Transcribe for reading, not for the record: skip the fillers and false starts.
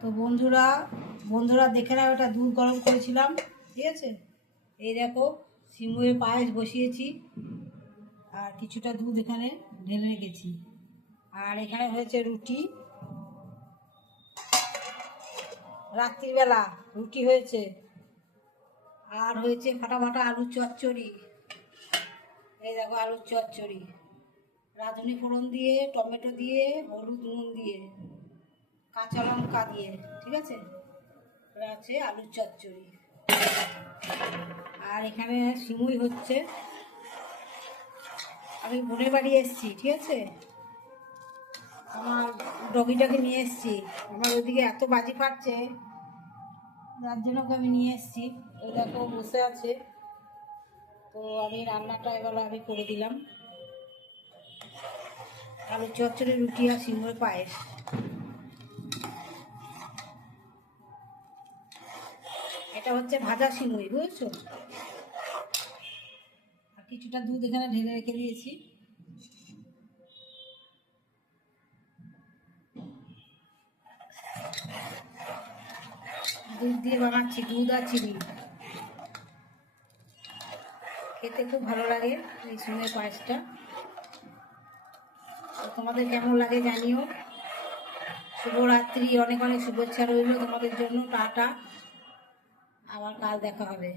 তো বন্ধুরা বন্ধুরা দেখে নাও, এটা দুধ গরম করেছিলাম, ঠিক আছে। এই দেখো সিমুয়ের পায়েস বসিয়েছি, আর কিছুটা দুধ এখানে ঢেলে রেখেছি। আর এখানে হয়েছে রুটি, রাত্রিবেলা রুটি হয়েছে। আর হয়েছে ফাটাফাটা আলুর চচ্চড়ি। এই দেখো আলুর চচ্চড়ি, রাঁধুনি ফোড়ন দিয়ে, টমেটো দিয়ে, হলুদ নুন দিয়ে, কাঁচা লঙ্কা দিয়ে, ঠিক আছে। আছে আলুর চচ্চড়ি। আর এখানে সিমুই হচ্ছে। আমি বোনের বাড়ি এসেছি, ঠিক আছে। আমার ডগিটাকে নিয়ে এসেছি। আমার ওদিকে এত বাজি ফাটছে, যার জন্য ওকে আমি নিয়ে এসেছি। ওই দেখো বসে আছে। তো আমি রান্নাটা এবার আমি করে দিলাম। আলুর চচ্চড়ি, রুটি আর সিমুই পায়েস। এটা হচ্ছে ভাজা সিমুই, বুঝেছো। আর কিছুটা দুধ এখানে ঢেলে রেখে দিয়েছি। দুধ দিয়ে বানাচ্ছি, দুধ আর চিনি। খেতে খুব ভালো লাগে এই সিমুই পায়েসটা। তোমাদের কেমন লাগে জানিও। শুভরাত্রি, অনেক অনেক শুভেচ্ছা রইল তোমাদের জন্য। টাটা, আবার কাল দেখা হবে।